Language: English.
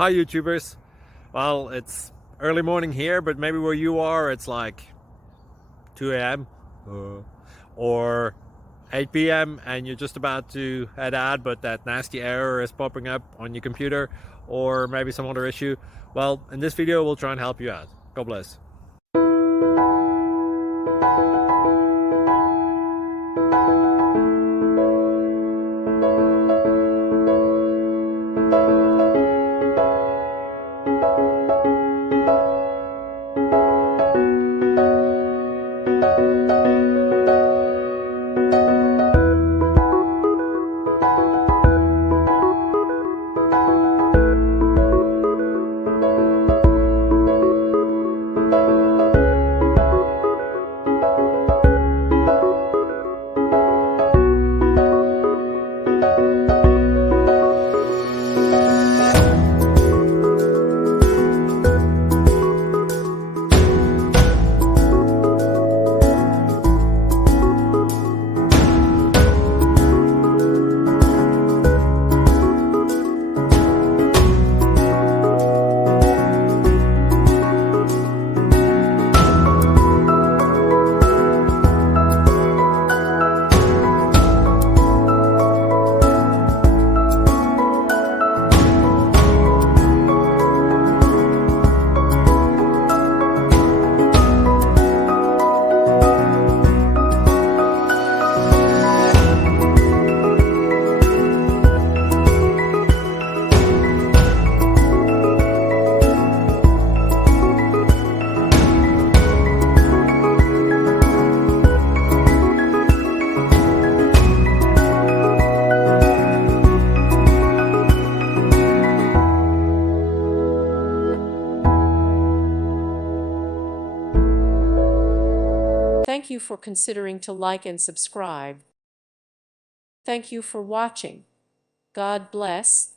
Hi YouTubers. Well, it's early morning here, but maybe where you are it's like 2 a.m. Or 8 p.m. and you're just about to head out, but that nasty error is popping up on your computer, or maybe some other issue. Well, in this video we'll try and help you out. God bless. Thank you for considering to like and subscribe. Thank you for watching. God bless.